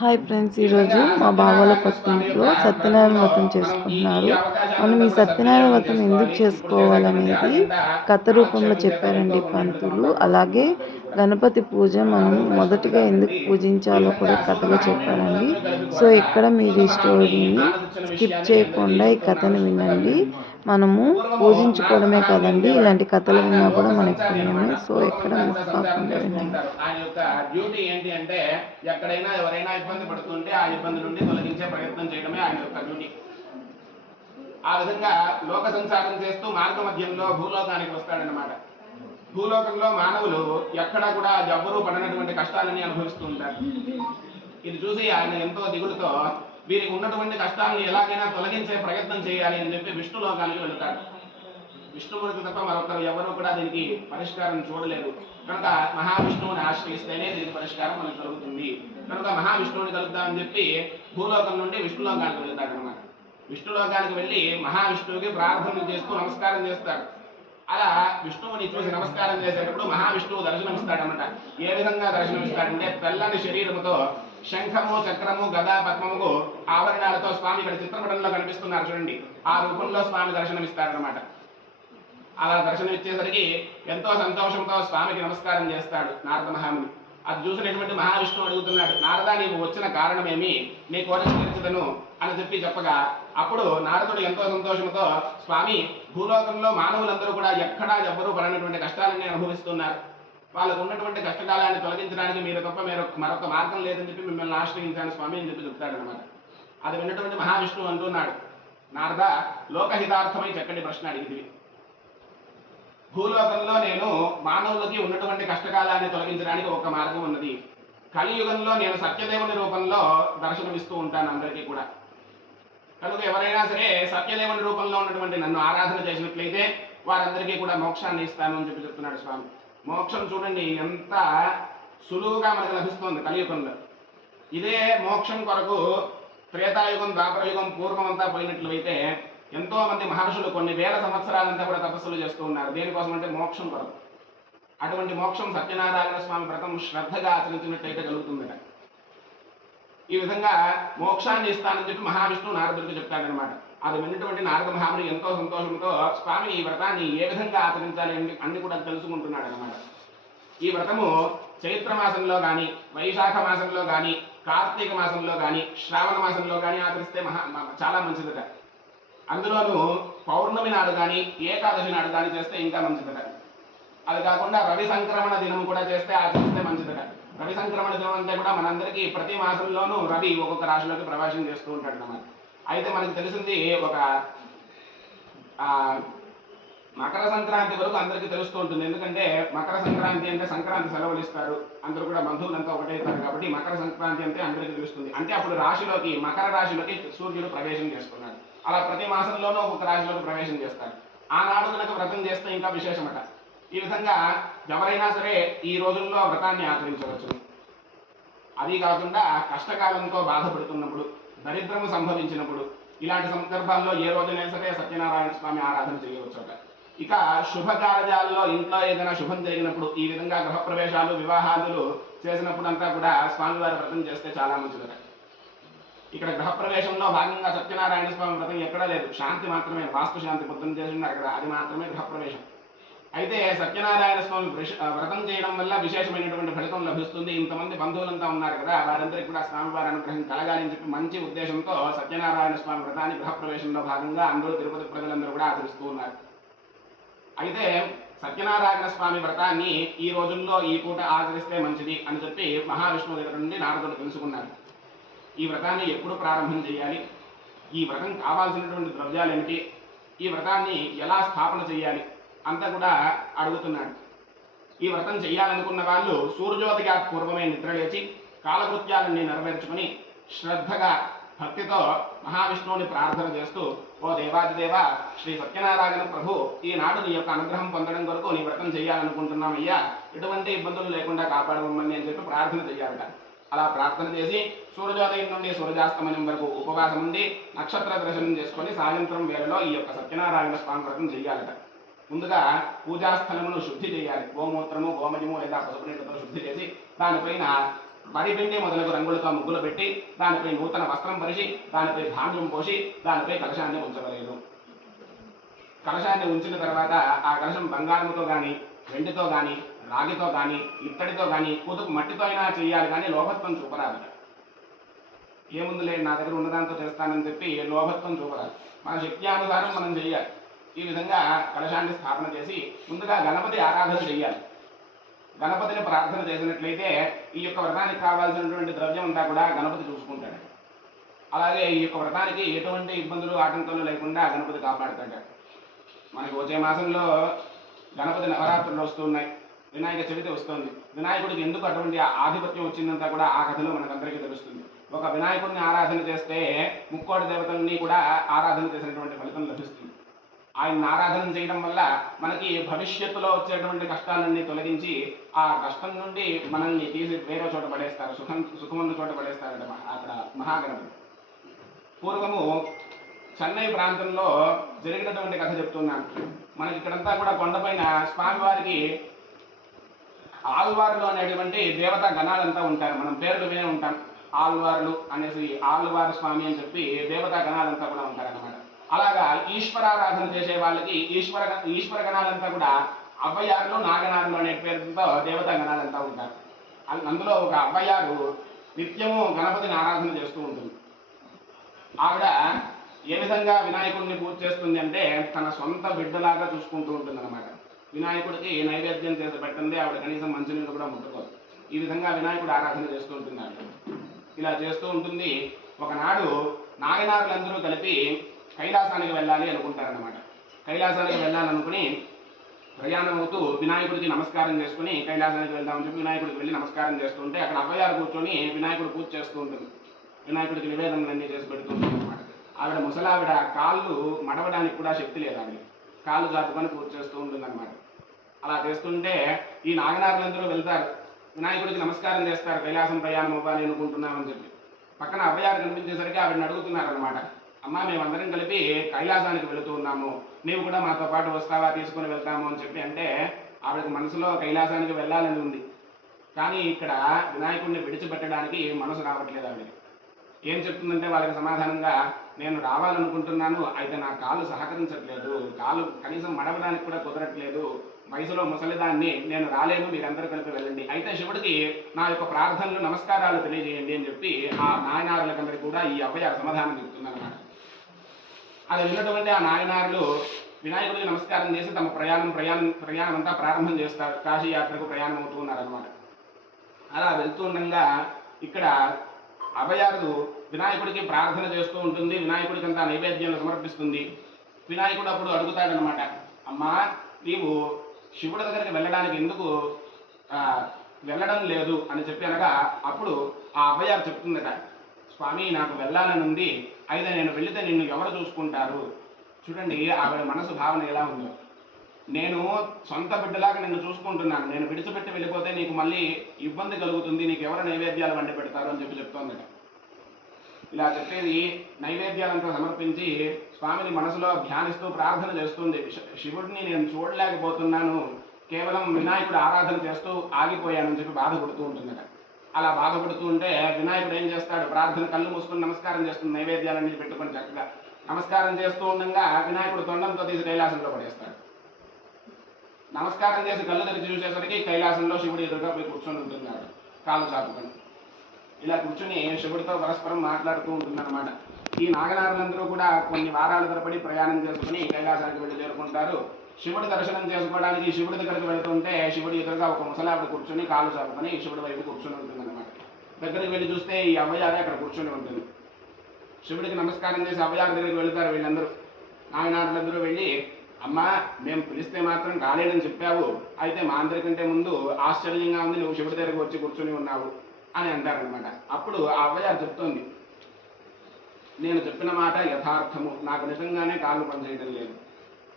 Hi friends ఈరోజు మా బావల పక్కింట్లో సత్యనారాయణ వ్రతం చేసుకుంటున్నారు. మనం ఈ సత్యనారాయణ వ్రతం ఎందుకు చేసుకోవాలనేది కథ రూపంలో చెప్పారండి పంతులు. అలాగే గణపతి పూజ మనం మొదటిగా ఎందుకు పూజించాలో కూడా కథలో చెప్పారండి. సో ఇక్కడ మీరు ఈ స్టోరీని స్కిప్ చేయకుండా ఈ కథను వినండి. మనము పూజించుకోవడమే కాదండి. ఇలాంటి కథలు విన్నా కూడా మనకి పుణ్యమే సో ఎక్కడ మిస్ కాకుండా వినండి. ఆయన యొక్క డ్యూటీ ఏంటి అంటే ఎక్కడైనా ఎవరైనా ఇబ్బంది పడుతుంటే ఆ ఇబ్బంది నుండి తొలగించే ప్రయత్నం చేయడమే ఆయన యొక్క డ్యూటీ. ఆ విధంగా లోక సంచారం చేస్తూ మార్గ మధ్యంలో భూలోకానికి వస్తాడనమాట భూలోకంలో మానవులు ఎక్కడా కూడా ఎవ్వరూ పడినటువంటి కష్టాలని అనుభవిస్తూ ఉంటారు. ఇది చూసి ఆయన ఎంతో దిగులుతో వీరికి ఉన్నటువంటి కష్టాలను ఎలాగైనా తొలగించే ప్రయత్నం చేయాలి అని చెప్పి విష్ణు లోకానికి వెళుతాడు. విష్ణుమూర్తి తప్ప మరొకరు ఎవరు కూడా దీనికి పరిష్కారం చూడలేరు కనుక మహావిష్ణువుని ఆశ్రయిస్తేనే దీనికి పరిష్కారం మనకు దొరుకుతుంది. కనుక మహావిష్ణువుని కలుగుతామని చెప్పి భూలోకం నుండి విష్ణులోకానికి వెళ్తాడు అనమాట విష్ణులోకానికి వెళ్ళి మహావిష్ణువుకి ప్రార్థన చేస్తూ నమస్కారం చేస్తాడు. అలా విష్ణువుని చూసి నమస్కారం చేసేటప్పుడు మహావిష్ణువు దర్శనమిస్తాడనమాట ఏ విధంగా దర్శనమిస్తాడంటే తెల్లని శరీరంతో శంఖము చక్రము గదా పద్మముకు ఆభరణాలతో స్వామి ఇక్కడ చిత్రపటంలో కనిపిస్తున్నారు చూడండి. ఆ రూపంలో స్వామి దర్శనమిస్తాడనమాట అలా దర్శనం ఇచ్చేసరికి ఎంతో సంతోషంతో స్వామికి నమస్కారం చేస్తాడు నారద మహాముని. అది చూసినటువంటి మహావిష్ణువు అడుగుతున్నాడు నారద నీకు వచ్చిన కారణమేమి? నీ కోరిక తీర్చదను అని చెప్పి చెప్పగా అప్పుడు నారదుడు ఎంతో సంతోషంతో స్వామి భూలోకంలో మానవులందరూ కూడా ఎక్కడా ఎవ్వరూ పడినటువంటి కష్టాలన్నీ అనుభవిస్తున్నారు. వాళ్ళకు ఉన్నటువంటి కష్టకాలాన్ని తొలగించడానికి మీరు తప్ప మీరు మరొక మార్గం లేదని చెప్పి మిమ్మల్ని ఆశ్రయించాను స్వామి అని చెప్పి చెప్తాడు అనమాట అది విన్నటువంటి మహావిష్ణువు అంటున్నాడు. నారద లోకహితార్థమై చక్కటి ప్రశ్న అడిగింది. భూలోకంలో నేను మానవులకి ఉన్నటువంటి కష్టకాలాన్ని తొలగించడానికి ఒక మార్గం ఉన్నది. కలియుగంలో నేను సత్యదేవుని రూపంలో దర్శనమిస్తూ ఉంటాను అందరికీ కూడా. కనుక ఎవరైనా సరే సత్యదేవుని రూపంలో ఉన్నటువంటి నన్ను ఆరాధన చేసినట్లయితే వారందరికీ కూడా మోక్షాన్ని ఇస్తాను అని చెప్పి చెప్తున్నాడు స్వామి. మోక్షం చూడండి ఎంత సులువుగా మనకు లభిస్తుంది కలియుగంలో. ఇదే మోక్షం కొరకు త్రేతాయుగం ద్వాపరయుగం పూర్వం అంతా పోయినట్లు అయితే ఎంతో మంది మహర్షులు కొన్ని వేల సంవత్సరాలంతా కూడా తపస్సులు చేస్తూ ఉన్నారు. దేనికోసం అంటే మోక్షం కొరకు. అటువంటి మోక్షం సత్యనారాయణ స్వామి వ్రతం శ్రద్ధగా ఆచరించినట్లయితే కలుగుతుందట. ఈ విధంగా మోక్షాన్ని ఇస్తానని చెప్పి మహావిష్ణువు నారదుడికి చెప్తాడనమాట అది విన్నటువంటి నారద మహాముని ఎంతో సంతోషంతో స్వామి ఈ వ్రతాన్ని ఏ విధంగా ఆచరించాలి? అని అన్ని కూడా తెలుసుకుంటున్నాడు అనమాట ఈ వ్రతము చైత్ర మాసంలో కానీ వైశాఖ మాసంలో కానీ కార్తీక మాసంలో కానీ శ్రావణ మాసంలో కానీ ఆచరిస్తే మహా చాలా మంచిదట. అందులోనూ పౌర్ణమి నాడు కానీ ఏకాదశి నాడు కానీ చేస్తే ఇంకా మంచిదట. అది కాకుండా రవి సంక్రమణ దినం కూడా చేస్తే ఆచరిస్తే మంచిదట. రవి సంక్రమణ దినం అంటే కూడా మనందరికీ ప్రతి మాసంలోనూ రవి ఒక్కొక్క రాశిలోకి ప్రవేశం చేస్తూ ఉంటాడు అన్నమాట అయితే మనకు తెలిసింది ఒక మకర సంక్రాంతి వరకు అందరికీ తెలుస్తూ ఉంటుంది. ఎందుకంటే మకర సంక్రాంతి అంటే సంక్రాంతి సెలవులు ఇస్తారు. అందరూ కూడా బంధువులంతా ఒకటే ఇస్తారు కాబట్టి మకర సంక్రాంతి అంటే అందరికీ తెలుస్తుంది. అంటే అప్పుడు రాశిలోకి మకర రాశిలోకి సూర్యుడు ప్రవేశం చేస్తున్నాడు అలా ప్రతి మాసంలోనూ ఒక్కొక్క రాశిలోకి ప్రవేశం చేస్తాడు. ఆనాడు కనుక వ్రతం చేస్తే ఇంకా విశేషమట. ఈ విధంగా ఎవరైనా సరే ఈ రోజుల్లో వ్రతాన్ని ఆచరించవచ్చు అది కాకుండా కష్టకాలంతో బాధపడుతున్నప్పుడు దరిద్రము సంభవించినప్పుడు ఇలాంటి సందర్భాల్లో ఏ రోజునైనా సరే సత్యనారాయణ స్వామి ఆరాధన చేయవచ్చట. ఇక శుభ కార్యాల్లో ఇంట్లో ఏదైనా శుభం జరిగినప్పుడు ఈ విధంగా గృహప్రవేశాలు వివాహాదులు చేసినప్పుడు అంతా కూడా స్వామివారి వ్రతం చేస్తే చాలా మంచిదట. ఇక్కడ గృహప్రవేశంలో భాగంగా సత్యనారాయణ స్వామి వ్రతం ఎక్కడా లేదు. శాంతి మాత్రమే వాస్తు శాంతి పొద్దున్న చేస్తున్నారు ఇక్కడ అది మాత్రమే గృహప్రవేశం. అయితే సత్యనారాయణ స్వామి వ్రతం చేయడం వల్ల విశేషమైనటువంటి ఫలితం లభిస్తుంది. ఇంతమంది బంధువులంతా ఉన్నారు కదా వారందరికీ కూడా స్వామివారి అనుగ్రహం కలగాలని చెప్పి మంచి ఉద్దేశంతో సత్యనారాయణ స్వామి వ్రతాన్ని గృహప్రవేశంలో భాగంగా అందరూ తిరుపతి ప్రజలందరూ కూడా ఆచరిస్తూ ఉన్నారు. అయితే సత్యనారాయణ స్వామి వ్రతాన్ని ఈ రోజుల్లో ఈ పూట ఆచరిస్తే మంచిది అని చెప్పి మహావిష్ణువు దగ్గర నుండి నారదుడు తెలుసుకున్నారు. ఈ వ్రతాన్ని ఎప్పుడు ప్రారంభం చేయాలి? ఈ వ్రతం కావాల్సినటువంటి ద్రవ్యాలు ఏమిటి ఈ వ్రతాన్ని ఎలా స్థాపన చేయాలి? అంతా కూడా అడుగుతున్నాడు. ఈ వ్రతం చేయాలనుకున్న వాళ్ళు సూర్యోదయ పూర్వమే నిద్రలేచి కాలకృత్యాలన్నీ నెరవేర్చుకుని శ్రద్ధగా భక్తితో మహావిష్ణువుని ప్రార్థన చేస్తూ ఓ దేవాదిదేవ శ్రీ సత్యనారాయణ ప్రభు ఈనాడు నీ యొక్క అనుగ్రహం పొందడం కొరకు నీ వ్రతం చేయాలనుకుంటున్నామయ్యా ఎటువంటి ఇబ్బందులు లేకుండా కాపాడమని అని చెప్పి ప్రార్థన చేయాలట అలా ప్రార్థన చేసి సూర్యోదయం నుండి సూర్యాస్తమయం వరకు ఉపవాసం ఉండి నక్షత్ర దర్శనం చేసుకొని సాయంత్రం వేళలో ఈ యొక్క సత్యనారాయణ స్వామి వ్రతం చేయాలట ముందుగా పూజాస్థలమును శుద్ధి చేయాలి. గోమూత్రము గోమయము లేదా పసుపు నీళ్ళతో శుద్ధి చేసి దానిపైన మరిపిండి మొదలగు రంగులతో ముగ్గులు పెట్టి దానిపై నూతన వస్త్రం పరిచి దానిపై ధాన్యం పోసి దానిపై కలశాన్ని ఉంచవలేదు. కలశాన్ని ఉంచిన తర్వాత ఆ కలశం బంగారంతో కానీ వెండితో కానీ రాగితో కానీ ఇత్తడితో కానీ కుదుపు మట్టితో అయినా చేయాలి కానీ లోభత్వం చూపరాదు. ఏముందిలే నా దగ్గర ఉన్నదాంతో చేస్తానని చెప్పి లోభత్వం చూపరాదు. మన శక్తి అనుసారం మనం చేయాలి. ఈ విధంగా కలశాన్ని స్థాపన చేసి ముందుగా గణపతి ఆరాధన చేయాలి గణపతిని ప్రార్థన చేసినట్లయితే ఈ యొక్క వ్రతానికి కావాల్సినటువంటి ద్రవ్యం అంతా కూడా గణపతి చూసుకుంటాడు. అలాగే ఈ యొక్క వ్రతానికి ఎటువంటి ఇబ్బందులు ఆటంకాలు లేకుండా గణపతి కాపాడుతాడు మనకి వచ్చే మాసంలో గణపతి నవరాత్రులు వస్తున్నాయి వినాయక చవితి వస్తుంది. వినాయకుడికి ఎందుకు అటువంటి ఆధిపత్యం వచ్చిందంతా కూడా ఆ కథలో మనకందరికీ తెలుస్తుంది. ఒక వినాయకుడిని ఆరాధన చేస్తే ముక్కోటి దేవతల్ని కూడా ఆరాధన చేసినటువంటి ఫలితం లభిస్తుంది. ఆయన ఆరాధన చేయడం వల్ల మనకి భవిష్యత్తులో వచ్చేటువంటి కష్టాలన్నీ తొలగించి ఆ కష్టం నుండి మనల్ని తీసి వేరే చోట పడేస్తారు సుఖం సుఖమున్న చోట పడేస్తారట అక్కడ మహాగణపతి పూర్వము చెన్నై ప్రాంతంలో జరిగినటువంటి కథ చెప్తున్నాను. మనకి ఇక్కడంతా కూడా కొండపైన స్వామివారికి ఆల్వార్లు అనేటువంటి దేవతా గణాలంతా ఉంటారు. మనం పేర్లు వినే ఉంటాం. ఆల్వార్లు అనేసి ఆల్వార్ స్వామి అని చెప్పి దేవతా గణాలంతా కూడా ఉంటారు. అలాగా ఈశ్వరారాధన చేసే వాళ్ళకి ఈశ్వర ఈశ్వర గణాలంతా కూడా అవ్వయారులు నాగనారులు అనే పేరుతో దేవతా గణాలంతా ఉంటారు. అందులో ఒక అవ్వయారు నిత్యము గణపతిని ఆరాధన చేస్తూ ఉంటుంది. ఆవిడ ఏ విధంగా వినాయకుడిని పూజ చేస్తుంది అంటే తన సొంత బిడ్డలాగా చూసుకుంటూ ఉంటుంది అనమాట వినాయకుడికి నైవేద్యం చేసి పెట్టండి ఆవిడ కనీసం మంచినీళ్ళు కూడా ముట్టుకోదు. ఈ విధంగా వినాయకుడు ఆరాధన చేస్తూ ఉంటుంది ఆవిడ ఇలా చేస్తూ ఉంటుంది. ఒకనాడు నాగనారులందరూ కలిపి కైలాసానికి వెళ్ళాలి అనుకుంటారన్నమాట. కైలాసానికి వెళ్ళాలనుకుని ప్రయాణం అవుతూ వినాయకుడికి నమస్కారం చేసుకుని కైలాసానికి వెళ్దామని చెప్పి వినాయకుడికి వెళ్ళి నమస్కారం చేస్తుంటే అక్కడ అవ్వయారు కూర్చొని వినాయకుడు పూజ చేస్తూ ఉంటుంది. వినాయకుడికి నివేదనలన్నీ చేసి పెడుతూ ఉంటుంది అనమాట ఆవిడ ముసలావిడ కాళ్ళు మడవడానికి కూడా శక్తి లేదు ఆవిడ కాళ్ళు చాపుకొని పూజ చేస్తూ ఉంటుంది అనమాట అలా చేస్తుంటే ఈ నాగనారులందరూ వెళ్తారు. వినాయకుడికి నమస్కారం చేస్తారు. కైలాసం ప్రయాణం అవ్వాలి అనుకుంటున్నామని చెప్పి. పక్కన అవ్వయారు కనిపించేసరికి ఆవిడని అడుగుతున్నారు అనమాట అమ్మా మేమందరం కలిపి కైలాసానికి వెళుతూ ఉన్నాము. నీవు కూడా మాతో పాటు వస్తావా తీసుకొని వెళ్తాము అని చెప్పి అంటే ఆవిడకి మనసులో కైలాసానికి వెళ్ళాలని ఉంది. కానీ ఇక్కడ వినాయకుడిని విడిచిపెట్టడానికి మనసు రావట్లేదు ఆవిడకి. ఏం చెప్తుందంటే వాళ్ళకి సమాధానంగా నేను రావాలనుకుంటున్నాను అయితే నా కాలు సహకరించట్లేదు. కాలు కనీసం మడవడానికి కూడా కుదరట్లేదు. వయసులో ముసలిదాన్ని నేను రాలేను మీరందరూ కలిపి వెళ్ళండి. అయితే శివుడికి నా యొక్క ప్రార్థనలు నమస్కారాలు తెలియజేయండి అని చెప్పి ఆ నాయనారులకందరికీ కూడా ఈ అవ్వయ సమాధానం చెప్తున్నాను అది విన్నటువంటి ఆ నాయనారులు వినాయకుడికి నమస్కారం చేసి తమ ప్రయాణం ప్రయాణం ప్రయాణం అంతా ప్రారంభం చేస్తారు. కాశీ యాత్రకు ప్రయాణం అవుతూ ఉన్నారనమాట అలా వెళ్తూ ఉండగా ఇక్కడ అభయారుడు వినాయకుడికి ప్రార్థన చేస్తూ ఉంటుంది. వినాయకుడికి అంతా నైవేద్యం సమర్పిస్తుంది. వినాయకుడు అప్పుడు అడుగుతాడనమాట అమ్మా నీవు శివుడి దగ్గరికి వెళ్ళడానికి ఎందుకు వెళ్ళడం లేదు? అని చెప్పి అనగా అప్పుడు ఆ అభయారు చెప్తుందట స్వామి నాకు వెళ్ళాలని ఉంది అయితే నేను వెళితే నిన్ను ఎవరు చూసుకుంటారు? చూడండి ఆవిడ మనసు భావన ఎలా ఉందో. నేను సొంత బిడ్డలాగా నిన్ను చూసుకుంటున్నాను. నేను విడిచిపెట్టి వెళ్ళిపోతే నీకు మళ్ళీ ఇబ్బంది కలుగుతుంది. నీకు ఎవరు నైవేద్యాలు వండి పెడతారు అని చెప్పి చెప్తోంది ఇలా చెప్పేది నైవేద్యాలంతా సమర్పించి స్వామిని మనసులో ధ్యానిస్తూ ప్రార్థన చేస్తుంది. శి- శివుడిని నేను చూడలేకపోతున్నాను. కేవలం వినాయకుడు ఆరాధన చేస్తూ ఆగిపోయానని చెప్పి బాధపడుతూ ఉంటుందట. అలా బాధపడుతూ ఉంటే వినాయకుడు ఏం చేస్తాడు? ప్రార్థన కళ్ళు మూసుకొని నమస్కారం చేస్తుంది నైవేద్యాలన్నీ పెట్టుకొని చక్కగా నమస్కారం చేస్తూ ఉండగా వినాయకుడు తొండంతో తీసి కైలాసంలో పడేస్తాడు. నమస్కారం చేసి కళ్ళు తెరిచి చూసేసరికి కైలాసంలో శివుడు ఎదురుగా పోయి కూర్చొని ఉంటున్నాడు. కాలు చాపుకొని. ఇలా కూర్చుని శివుడితో పరస్పరం మాట్లాడుతూ ఉంటుందన్నమాట ఈ నాగనారులందరూ కూడా కొన్ని వారాల తరబడి ప్రయాణం చేసుకుని కైలాసానికి వెళ్ళి చేరుకుంటారు. శివుడి దర్శనం చేసుకోవడానికి శివుడి దగ్గరికి వెళుతుంటే శివుడి ఎదురుగా ఒక ముసలావిడ కూర్చొని కాలు చాపుకొని శివుడి వైపు కూర్చొని ఉంటుందన్నమాట. దగ్గరికి వెళ్ళి చూస్తే ఈ అవ్వయారే అక్కడ కూర్చొని ఉంటుంది. శివుడికి నమస్కారం చేసి అవ్వయారి దగ్గరికి వెళ్తారు వీళ్ళందరూ. నాయనారులందరూ వెళ్ళి అమ్మా మేము పిలిస్తే మాత్రం కాలేదని చెప్పావు. అయితే మా అందరికంటే ముందు ఆశ్చర్యంగా ఉంది నువ్వు శివుడి దగ్గరికి వచ్చి కూర్చొని ఉన్నావు అని అంటారనమాట అప్పుడు ఆ అవ్వయారు చెప్తోంది నేను చెప్పిన మాట యథార్థము. నాకు నిజంగానే కాళ్ళు పనిచేయడం లేదు.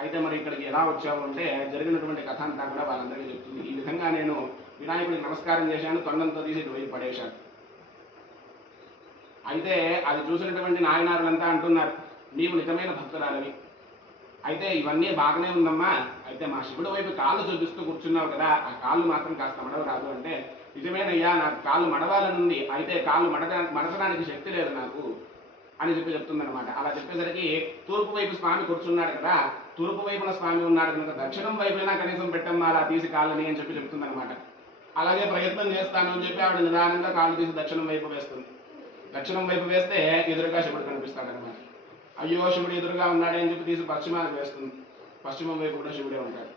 అయితే మరి ఇక్కడికి ఎలా వచ్చావు అంటే జరిగినటువంటి కథ అంతా కూడా వాళ్ళందరికీ చెప్తుంది. ఈ విధంగా నేను వినాయకుడికి నమస్కారం చేశాను తొండంతో తీసి ఇటువైపు పడేశాను. అయితే అది చూసినటువంటి నాయనారులంతా అంటున్నారు నీవు నిజమైన భక్తురాలని అయితే ఇవన్నీ బాగానే ఉందమ్మా. అయితే మా శివుడు వైపు కాళ్ళు చూపిస్తూ కూర్చున్నావు కదా ఆ కాళ్ళు మాత్రం కాస్త మడవ రాదు అంటే నిజమేనయ్యా నాకు కాళ్ళు మడవాలనుంది. అయితే కాళ్ళు మడక మడచడానికి శక్తి లేదు నాకు. అని చెప్పి చెప్తుందనమాట అలా చెప్పేసరికి తూర్పు వైపు స్వామి కూర్చున్నాడు కదా తూర్పు వైపున స్వామి ఉన్నాడు కనుక దక్షిణం వైపున కనీసం పెట్టమ్మా అలా తీసి కాళ్ళని అని చెప్పి చెప్తుందనమాట అలాగే ప్రయత్నం చేస్తాను అని చెప్పి ఆవిడ నిదానంగా కాళ్ళు తీసి దక్షిణం వైపు వేస్తుంది. దక్షిణం వైపు వేస్తే ఎదురుగా శివుడు కనిపిస్తాడు అనమాట అయ్యో శివుడు ఎదురుగా ఉన్నాడే అని చెప్పి తీసి పశ్చిమానికి వేస్తుంది. పశ్చిమం వైపు కూడా శివుడే ఉంటాడు.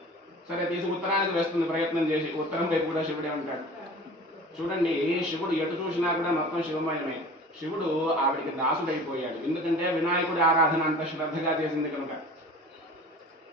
సరే తీసి ఉత్తరానికి వేస్తుంది ప్రయత్నం చేసి ఉత్తరం వైపు కూడా శివుడే ఉంటాడు. చూడండి శివుడు ఎటు చూసినా కూడా మొత్తం శివమయమే. శివుడు ఆవిడికి దాసుడైపోయాడు. ఎందుకంటే వినాయకుడి ఆరాధన అంత శ్రద్ధగా చేసింది కనుక.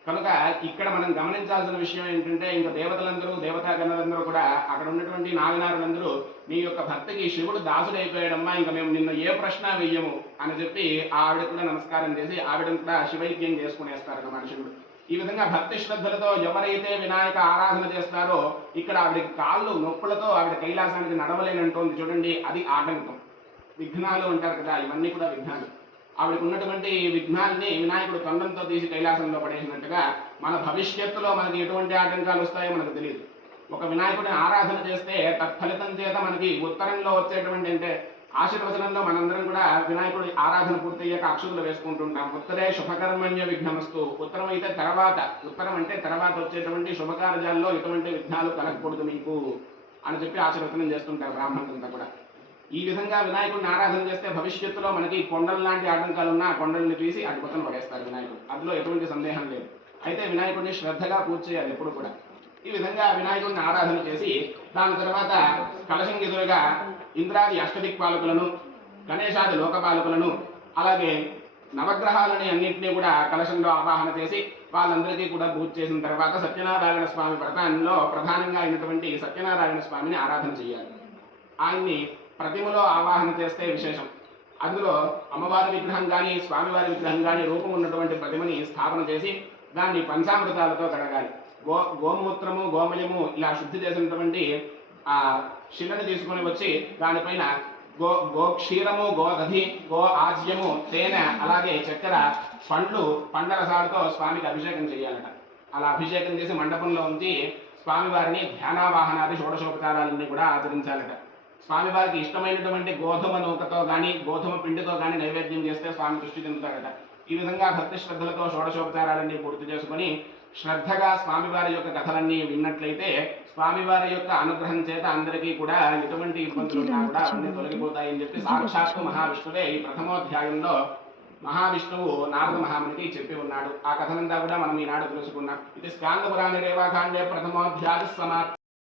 కనుక ఇక్కడ మనం గమనించాల్సిన విషయం ఏంటంటే ఇంకా దేవతలందరూ దేవతా గణలందరూ కూడా అక్కడ ఉన్నటువంటి నాగనారులందరూ నీ యొక్క భక్తికి శివుడు దాసుడైపోయాడమ్మా ఇంకా మేము నిన్న ఏ ప్రశ్న వెయ్యము అని చెప్పి ఆవిడ కూడా నమస్కారం చేసి ఆవిడను కూడా శివైక్యం చేసుకునేస్తారు అన్నమాట శివుడు. ఈ విధంగా భక్తి శ్రద్ధలతో ఎవరైతే వినాయక ఆరాధన చేస్తారో ఇక్కడ ఆవిడ కాళ్ళు నొప్పులతో ఆవిడ కైలాసానికి నడవలేనంటోంది. చూడండి అది ఆటంకం. విఘ్నాలు అంటారు కదా ఇవన్నీ కూడా విఘ్నాలు. ఆవిడకు ఉన్నటువంటి విఘ్నాల్ని వినాయకుడు తొండంతో తీసి కైలాసంలో పడేసినట్టుగా మన భవిష్యత్తులో మనకి ఎటువంటి ఆటంకాలు వస్తాయో మనకు తెలియదు. ఒక వినాయకుడిని ఆరాధన చేస్తే తత్ఫలితం చేత మనకి ఉత్తరంలో వచ్చేటువంటి అంటే ఆశీర్వచనంలో మనందరం కూడా వినాయకుడి ఆరాధన పూర్తయ్యాక అక్షులు వేసుకుంటుంటాం. ఉత్తరే శుభకర్మణ్య విఘ్నమస్తు. ఉత్తరం అయితే తర్వాత ఉత్తరం అంటే తర్వాత వచ్చేటువంటి శుభకార్యాల్లో ఎటువంటి విఘ్నాలు కలగకూడదు మీకు అని చెప్పి ఆశీర్వచనం చేస్తుంటారు బ్రాహ్మణులంతా కూడా. ఈ విధంగా వినాయకుడిని ఆరాధన చేస్తే భవిష్యత్తులో మనకి కొండల లాంటి ఆటంకాలు ఉన్న ఆ కొండల్ని తీసి అటు పక్కన పడేస్తారు వినాయకుడు. అందులో ఎటువంటి సందేహం లేదు. అయితే వినాయకుడిని శ్రద్ధగా పూజ చేయాలి ఎప్పుడు కూడా. ఈ విధంగా వినాయకుడిని ఆరాధన చేసి దాని తర్వాత కలశం ఎదురుగా ఇంద్రాది అష్టదిక్పాలకులను గణేశాది లోకపాలకులను అలాగే నవగ్రహాలని అన్నింటినీ కూడా కలశంలో ఆవాహన చేసి వాళ్ళందరికీ కూడా పూజ చేసిన తర్వాత సత్యనారాయణ స్వామి వ్రతాల్లో ప్రధానంగా అయినటువంటి సత్యనారాయణ స్వామిని ఆరాధన చేయాలి. ఆయన్ని ప్రతిమలో ఆవాహన చేస్తే విశేషం. అందులో అమ్మవారి విగ్రహం కానీ స్వామివారి విగ్రహం కానీ రూపం ఉన్నటువంటి ప్రతిమని స్థాపన చేసి దాన్ని పంచామృతాలతో కడగాలి. గో గోమూత్రము గోమయము ఇలా శుద్ధి చేసినటువంటి ఆ శిలను తీసుకొని వచ్చి దానిపైన గో గో క్షీరము గోదధి గో ఆజ్యము తేనె అలాగే చక్కెర పండ్లు పండ్ల రసాలతో స్వామికి అభిషేకం చేయాలట. అలా అభిషేకం చేసి మండపంలో ఉంచి స్వామివారిని ధ్యానావాహనాది షోడశోపచారాలన్నీ కూడా ఆచరించాలట. స్వామివారికి ఇష్టమైనటువంటి గోధుమ నూకతో కానీ గోధుమ పిండితో కానీ నైవేద్యం చేస్తే స్వామి దృష్టి చెందుతాడట ఈ విధంగా భక్తి శ్రద్ధలతో షోడశోపచారాలన్నీ పూర్తి చేసుకొని శ్రద్ధగా స్వామివారి యొక్క కథలన్నీ విన్నట్లయితే స్వామివారి యొక్క అనుగ్రహం చేత అందరికీ కూడా ఎటువంటి ఇబ్బందులు ఉన్నా కూడా అన్ని తొలగిపోతాయని చెప్పి సాక్షాత్తు మహావిష్ణువే ఈ ప్రథమోధ్యాయంలో మహావిష్ణువు నారద మహామునికి చెప్పి ఉన్నాడు. ఆ కథనంతా కూడా మనం ఈనాడు తెలుసుకున్నాం. ఇది స్కాంద పురాణ రేవాఖాండే ప్రథమోధ్యాయ సమాప్తి.